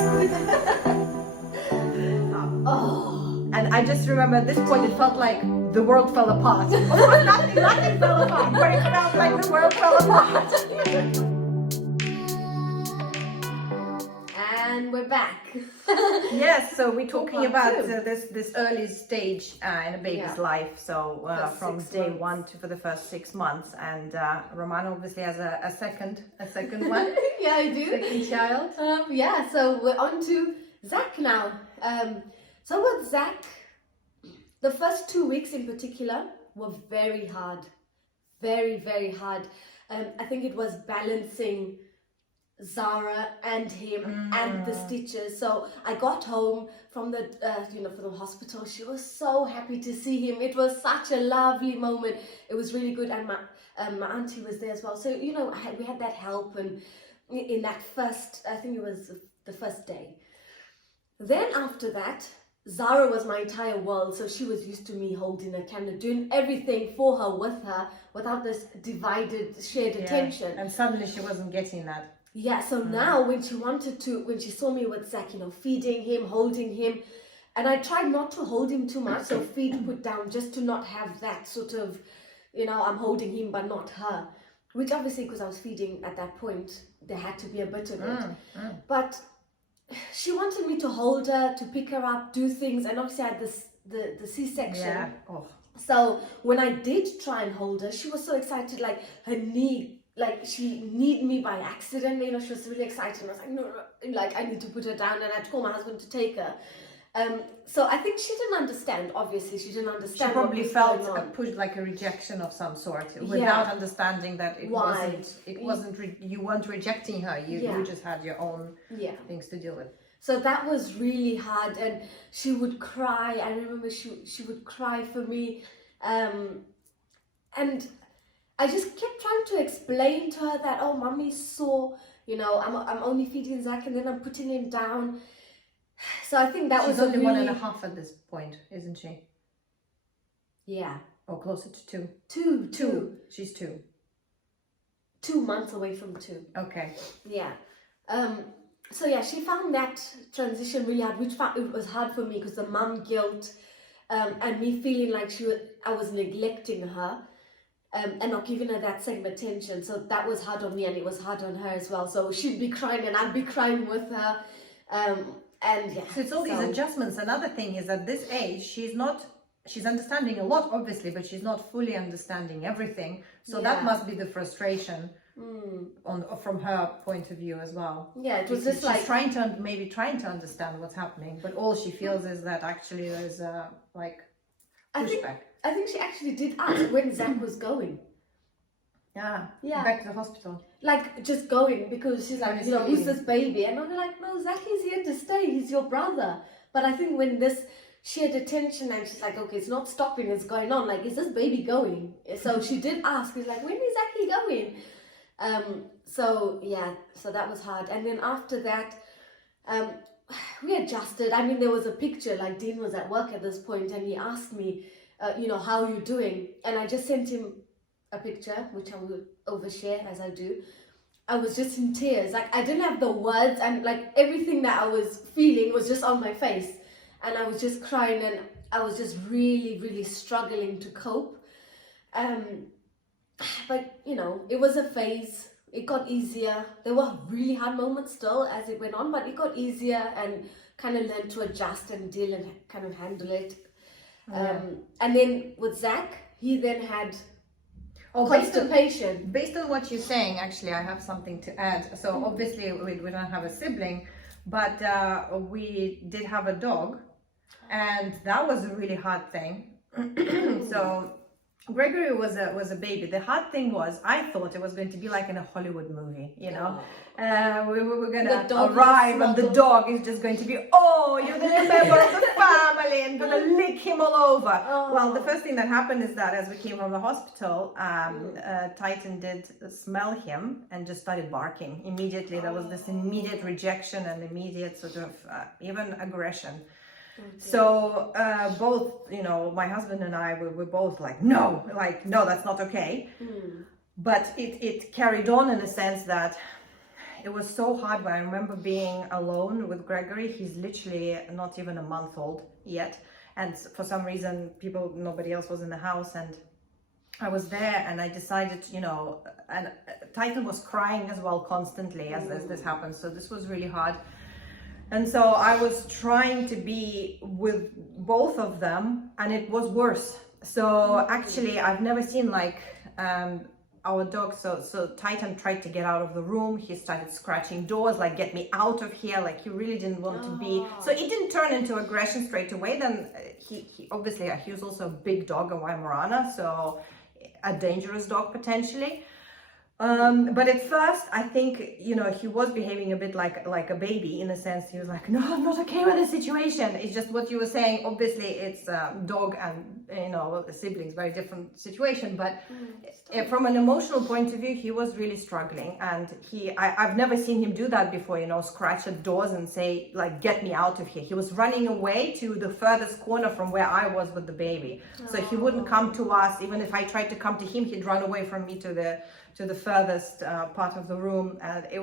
Oh, and I just remember at this point it felt like the world fell apart. Of course, nothing fell apart, but it felt like the world fell apart. And we're back. Yes, so we're talking about two. this early stage in a baby's life. So from day 1 to for the first 6 months, and Romana obviously has a second one. Yeah, I do. Second child. Yeah, so we're on to Zach now. So with Zach, the first 2 weeks in particular were very hard. Very, very hard. I think it was balancing Zara and him and the stitches. So I got home from the from the hospital. She was so happy to see him. It was such a lovely moment. It was really good, and my auntie was there as well. So we had that help, and in that first, I think it was the first day. Then after that, Zara was my entire world. So she was used to me holding her camera, doing everything for her, with her, without this divided, shared attention. And suddenly she wasn't getting that. Yeah, so now when she saw me with Zach, feeding him, holding him, and I tried not to hold him too much, so feet put down, just to not have that sort of, I'm holding him but not her, which obviously, because I was feeding at that point, there had to be a bit of it. But she wanted me to hold her, to pick her up, do things, and obviously I had the C-section. Yeah. Oh. So when I did try and hold her, she was so excited, like her knee, like she kneed me by accident, she was really excited. I was like, no, like I need to put her down, and I had to call my husband to take her. So I think she didn't understand, obviously, she didn't understand. She probably felt pushed like a rejection of some sort, without understanding that it wasn't, you weren't rejecting her, you just had your own things to deal with. So that was really hard, and she would cry. I remember she would cry for me, and I just kept trying to explain to her that, oh, Mummy saw, I'm only feeding Zach, and then I'm putting him down. So I think that She's was only really... 1.5 at this point, isn't she? Yeah. Or closer to 2. 2. She's 2. 2 months away from 2. Okay. Yeah. So yeah, she found that transition really hard, which it was hard for me because the mum guilt, and me feeling like I was neglecting her, and not giving her that same attention. So that was hard on me, and it was hard on her as well. So she'd be crying and I'd be crying with her. And yeah. So it's all these adjustments. Another thing is at this age, she's understanding a lot, obviously, but she's not fully understanding everything. So that must be the frustration from her point of view as well. Yeah, it was just like she's trying to understand what's happening, but all she feels is that actually there's pushback. I think she actually did ask when Zach was going. Yeah. Back to the hospital. Like, just going, because she's like, who's this baby? And I'm like, no, Zach is here to stay. He's your brother. But I think when this shared attention, and she's like, okay, it's not stopping, it's going on. Like, is this baby going? So she did ask. She's like, when is Zachy going? So that was hard. And then after that, we adjusted. I mean, there was a picture, like Dean was at work at this point, and he asked me, how are you doing? And I just sent him a picture, which I will overshare as I do. I was just in tears. Like, I didn't have the words, and like everything that I was feeling was just on my face. And I was just crying, and I was just really, really struggling to cope. But, it was a phase. It got easier. There were really hard moments still as it went on, but it got easier, and kind of learned to adjust and deal and kind of handle it. And then with Zach, he then had constipation. Based on what you're saying, actually, I have something to add. So obviously we don't have a sibling, but we did have a dog, and that was a really hard thing. So Gregory was a baby. The hard thing was, I thought it was going to be like in a Hollywood movie, we were going to arrive, and the dog is just going to be, you're the new member of the family, and going to lick him all over. Well, the first thing that happened is that as we came from the hospital, Titan did smell him and just started barking immediately. There was this immediate rejection and immediate sort of even aggression. So both, my husband and I were both like, no, that's not okay. But it carried on in the sense that it was so hard when I remember being alone with Gregory. He's literally not even a month old yet. And for some reason, nobody else was in the house, and I was there, and I decided, and Titan was crying as well constantly as this happened. So this was really hard. And so I was trying to be with both of them, and it was worse. So actually, I've never seen our dog. So Titan tried to get out of the room. He started scratching doors, like, get me out of here. Like, he really didn't want to be. So it didn't turn into aggression straight away. Then he obviously, he was also a big dog, a Weimaraner, so a dangerous dog potentially. But at first, I think, he was behaving a bit like a baby, in a sense. He was like, no, I'm not okay with this situation. It's just what you were saying. Obviously, it's dog and, siblings, very different situation. But from an emotional point of view, he was really struggling. And I've never seen him do that before, scratch at doors and say, like, get me out of here. He was running away to the furthest corner from where I was with the baby. So he wouldn't come to us. Even if I tried to come to him, he'd run away from me to the furthest part of the room. And it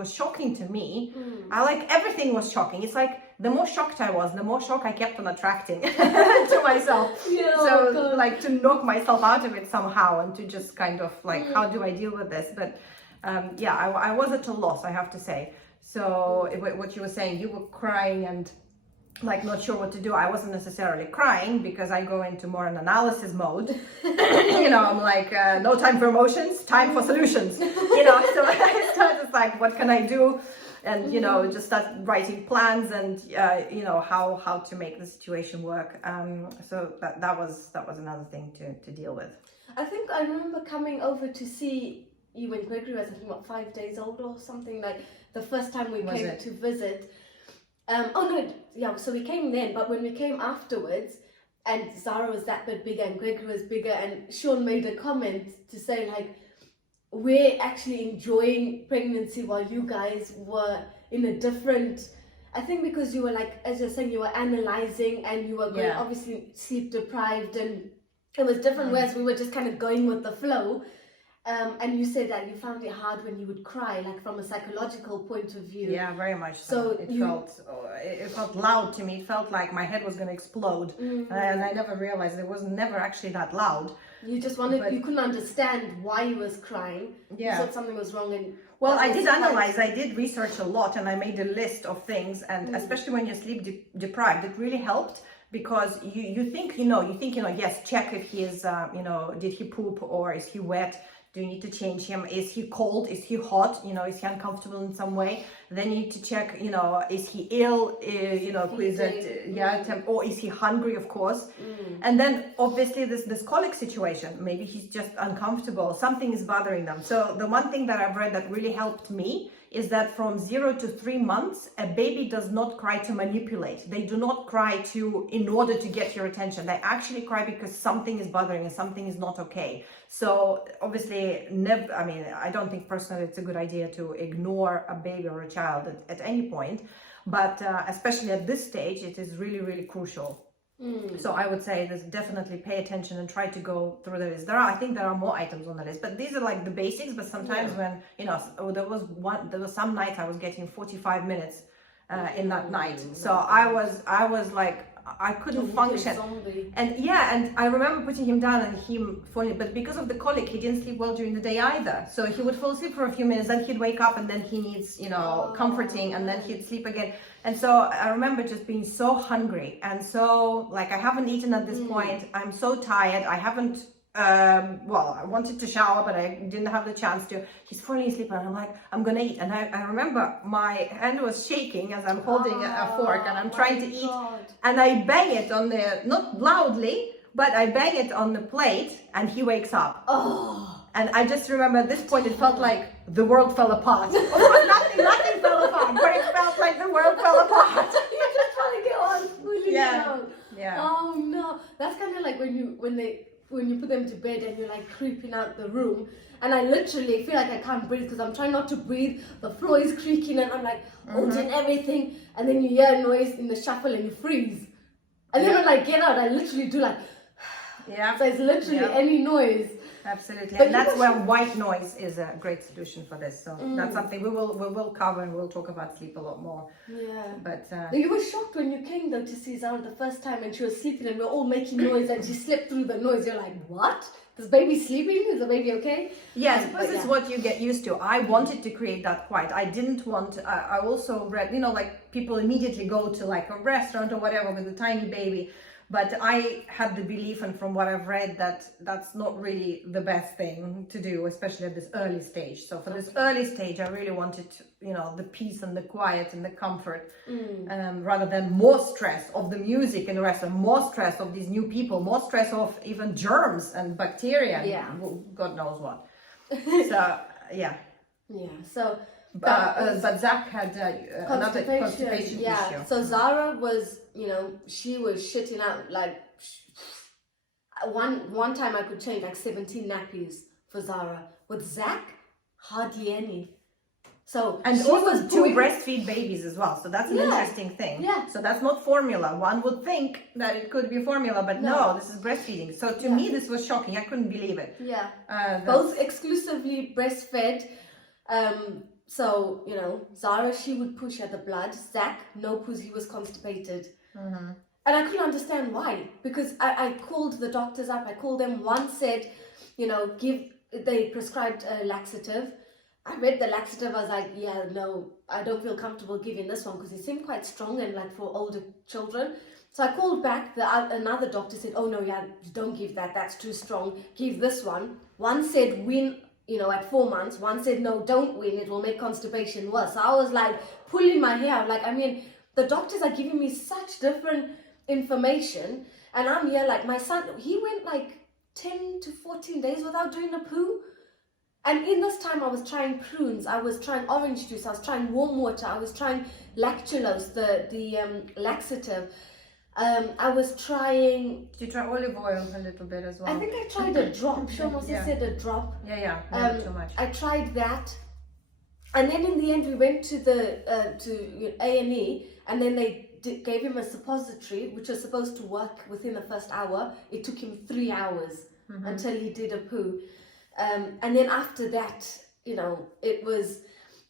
was shocking to me. Everything was shocking. It's like, the more shocked I was, the more shock I kept on attracting to myself. To knock myself out of it somehow, and to just kind of how do I deal with this? But I was at a loss, I have to say. So what you were saying, you were crying and not sure what to do. I wasn't necessarily crying, because I go into more an analysis mode. I'm like, no time for emotions, time for solutions. So I started what can I do? And, just start writing plans and, how to make the situation work. So that was another thing to deal with. I think I remember coming over to see you when Gregory was, 5 days old or something, the first time we came to visit. So we came then, but when we came afterwards, and Zara was that bit bigger and Gregory was bigger, and Sean made a comment to say, we're actually enjoying pregnancy while you guys were in a different, I think because you were as you're saying, you were analysing, and you were obviously sleep deprived, and it was different, whereas we were just kind of going with the flow. And you said that you found it hard when you would cry, from a psychological point of view. Yeah, very much so. It felt loud to me. It felt like my head was going to explode. And I never realized it was never actually that loud. You just you couldn't understand why he was crying. Yeah. You thought something was wrong. Well, I did analyze, I did research a lot, and I made a list of things. And especially when you're sleep deprived, it really helped. Because you think, yes, check if he is, did he poop, or is he wet? Do you need to change him? Is he cold? Is he hot? Is he uncomfortable in some way? Then you need to check, is he ill? Or is he hungry, of course? And then obviously this colic situation, maybe he's just uncomfortable. Something is bothering them. So the one thing that I've read that really helped me is that from 0 to 3 months, a baby does not cry to manipulate. They do not cry in order to get your attention. They actually cry because something is bothering and something is not okay. So obviously, I don't think personally it's a good idea to ignore a baby or a child at any point, but especially at this stage, it is really, really crucial. So I would say there's definitely pay attention and try to go through the list. I think there are more items on the list, but these are the basics. But sometimes when, there was some nights I was getting 45 minutes in that night. So I was I couldn't function. And I remember putting him down and him falling, but because of the colic, he didn't sleep well during the day either. So he would fall asleep for a few minutes, then he'd wake up, and then he needs, comforting, and then he'd sleep again. And so I remember just being so hungry, and so I haven't eaten at this point. I'm so tired. I haven't I wanted to shower, but I didn't have the chance to. He's falling asleep, and I'm like, I'm gonna eat. And I remember my hand was shaking as I'm holding a fork, and I'm trying to eat. And I bang it on not loudly, but I bang it on the plate, and he wakes up. And I just remember at this point, it felt like the world fell apart. Nothing fell apart, but it felt like the world fell apart. You're just trying to get on fully down. Yeah. Oh no, that's kind of like when you put them to bed and you're creeping out the room, and I literally feel like I can't breathe because I'm trying not to breathe. The floor is creaking, and I'm holding everything, and then you hear a noise in the shuffle and you freeze. And then when I get out, I literally do So it's literally any noise. Absolutely, But and you that's were where shocked. white noise is a great solution for this. So that's something we will cover, and we'll talk about sleep a lot more. Yeah. But You were shocked when you came though to see Zara the first time and she was sleeping and we were all making noise and she slept through the noise. You're like, what? This baby sleeping? Is the baby okay? yeah, I But suppose it's yeah. what you get used to. I wanted to create that quiet. I didn't want. I also read, like people immediately go to like a restaurant or whatever with a tiny baby. But I had the belief, and from what I've read, that that's not really the best thing to do, especially at this early stage. So for this early stage, I really wanted, the peace and the quiet and the comfort, rather than more stress of the music in the restaurant, more stress of these new people, more stress of even germs and bacteria, and Yeah. God knows what. So yeah. Yeah. So But Zach had another constipation yeah. issue. So Zara was, she was shitting out like one time I could change like 17 nappies for Zara. With Zach, hardly any. So And she also was two doing- breastfeed babies as well. So that's an interesting thing. Yeah. So that's not formula. One would think that it could be formula, but no, this is breastfeeding. So to me, this was shocking. I couldn't believe it. Yeah. That's- Both exclusively breastfed. So, Zara, she would push at the blood. Zach, no poos, he was constipated. Mm-hmm. And I couldn't understand why. Because I called the doctors up. I called them. One said, they prescribed a laxative. I read the laxative. I was like, yeah, no, I don't feel comfortable giving this one because it seemed quite strong and like for older children. So I called back. Another doctor said, oh, no, yeah, don't give that. That's too strong. Give this one. One said win, at 4 months. One said, no, don't win. It will make constipation worse. So I was like pulling my hair out. Like, the doctors are giving me such different information. And I'm here like my son, he went like 10 to 14 days without doing a poo. And in this time, I was trying prunes, I was trying orange juice, I was trying warm water, I was trying lactulose, the laxative. I was trying... Did you try olive oil a little bit as well? I think I tried a drop. Shomos said a drop. Yeah, never too much. I tried that. And then in the end, we went to the to A&E, and then they gave him a suppository, which was supposed to work within the first hour. It took him 3 hours until he did a poo. And then after that, it was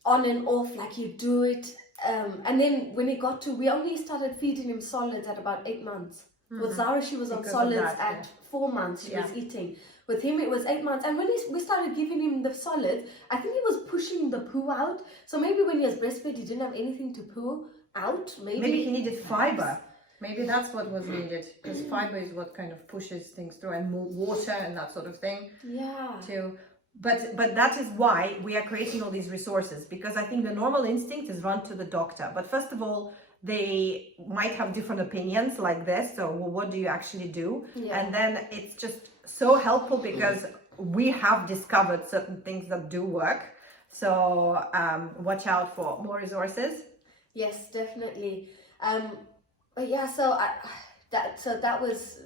on and off, like you do it. And then when he got to, we only started feeding him solids at about 8 months. With Zara, she was on solids at 4 months. She was eating. With him, it was 8 months. And when we started giving him the solids, I think he was pushing the poo out. So maybe when he was breastfed, he didn't have anything to poo out. Maybe he needed fiber. Maybe that's what was needed, because fiber is what kind of pushes things through, and more water and that sort of thing. Yeah. Too. But that is why we are creating all these resources, because I think the normal instinct is run to the doctor. But first of all, they might have different opinions like this. So what do you actually do? Yeah. And then it's just so helpful because we have discovered certain things that do work. So watch out for more resources. Yes, definitely. But yeah, so that was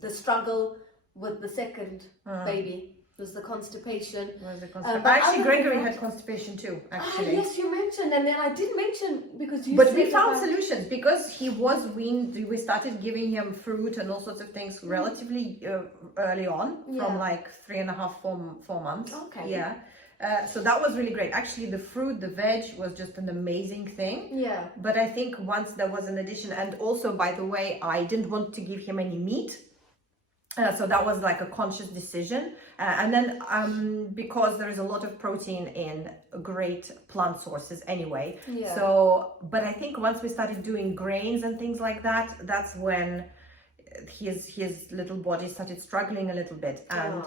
the struggle with the second baby. Was the constipation. Actually, Gregory had constipation too, actually. Yes, you mentioned, and then I did mention because you But said we found about... solutions because he was weaned. We started giving him fruit and all sorts of things relatively early on, from like 3.5, 4 months. Okay. Yeah. So that was really great. Actually, the fruit, the veg was just an amazing thing. Yeah. But I think once there was an addition, and also, by the way, I didn't want to give him any meat. So that was like a conscious decision. And then because there is a lot of protein in great plant sources anyway. Yeah. So, but I think once we started doing grains and things like that, that's when his little body started struggling a little bit. And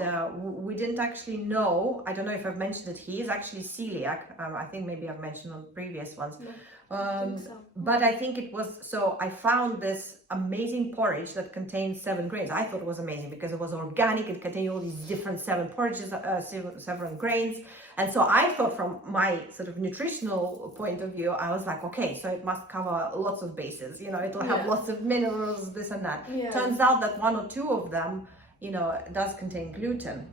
we didn't actually know, I don't know if I've mentioned it, he is actually celiac. I think maybe I've mentioned on previous ones. No. But I think it was, so I found this amazing porridge that contains 7 grains. I thought it was amazing because it was organic. It contained all these different 7 porridges, 7 grains. And so I thought, from my sort of nutritional point of view, I was like, okay, so it must cover lots of bases. It'll have lots of minerals, this and that. Yeah. Turns out that 1 or 2 of them, does contain gluten.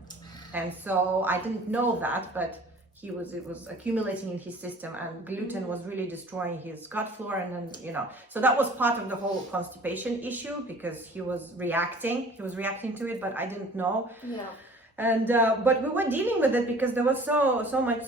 And so I didn't know that, but it was accumulating in his system, and gluten was really destroying his gut flora. And then, so that was part of the whole constipation issue, because he was reacting to it, but I didn't know. Yeah. And but we were dealing with it because there was so much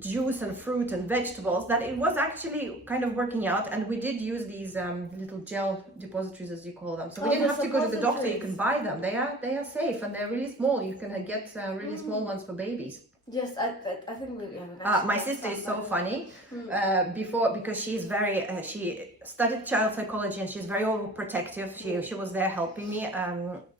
juice and fruit and vegetables that it was actually kind of working out. And we did use these little gel depositories, as you call them. So we didn't have to go to the doctor. You can buy them. They are safe and they're really small. You can get really small ones for babies. Yes, I think we. My sister is so funny. Because she's very she studied child psychology and she's very overprotective. She was there helping me.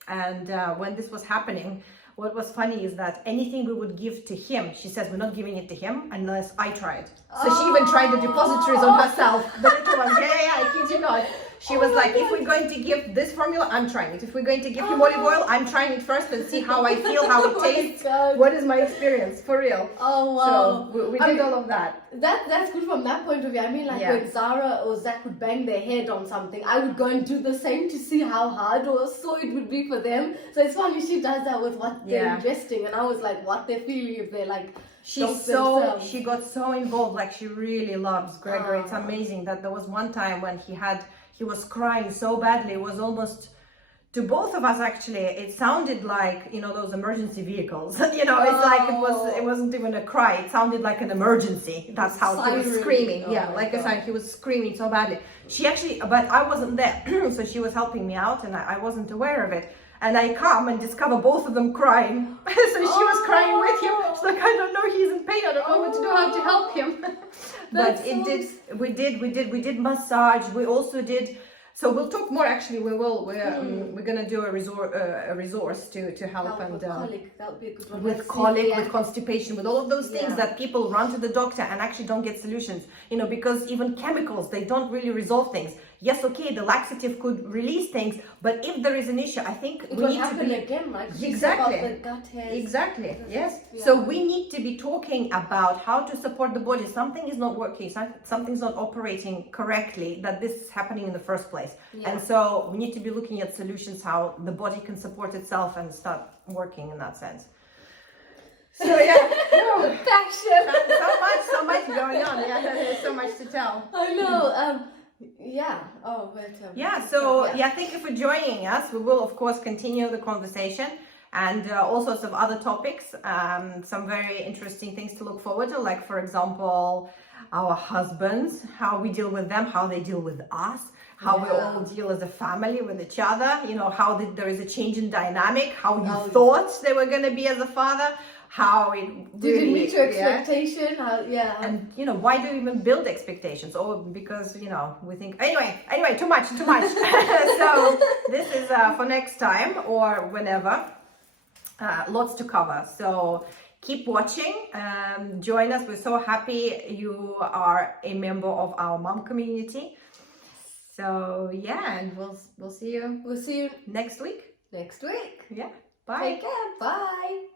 And when this was happening, what was funny is that anything we would give to him, she says, we're not giving it to him unless I try it. So she even tried the depositories on herself. The little one, yeah, I kid you not. She was like, if we're going to give this formula, I'm trying it. If we're going to give him olive oil, I'm trying it first and see how I feel, how it tastes. What is my experience, for real. Oh, wow. So we did all of that. That's good from that point of view. I mean, like when Zara or Zach would bang their head on something, I would go and do the same to see how hard or sore it would be for them. So it's funny, she does that with what they're ingesting. And I was like, what they're feeling if they're like, she got so involved. Like, she really loves Gregory. It's amazing that there was one time when he was crying so badly. It was almost, to both of us actually, it sounded like, those emergency vehicles. It's like it wasn't even a cry. It sounded like an emergency. That's how he was screaming. I said, he was screaming so badly. She actually, but I wasn't there. So she was helping me out and I wasn't aware of it. And I come and discover both of them crying. So she was crying with him. She's like, I don't know, he's in pain. I don't know what to do, how to help him. But we did massage. We also did. So we'll talk more. Actually, we're gonna do a resource to help and colic. That would be a good one. With colic, with constipation, with all of those things that people run to the doctor and actually don't get solutions. Because even chemicals, they don't really resolve things. Yes, okay, the laxative could release things, but if there is an issue, I think it will happen again, like exactly, the gut hairs. Exactly. Yes. Yeah. So we need to be talking about how to support the body. Something is not working. Something's not operating correctly. That this is happening in the first place. Yeah. And so we need to be looking at solutions how the body can support itself and start working in that sense. So passion. So much going on. Yeah, there's so much to tell. I know. Thank you for joining us. We will of course continue the conversation and all sorts of other topics, some very interesting things to look forward to, like for example our husbands, how we deal with them, how they deal with us, how we all deal as a family with each other, how there is a change in dynamic, how you thought they were going to be as a father, how it did it meet your expectation? And why do you even build expectations? Or because we think anyway too much. So this is for next time or whenever. Lots to cover. So keep watching. Join us. We're so happy you are a member of our mom community. So and we'll see you. We'll see you next week. Next week. Yeah. Bye. Take care. Bye.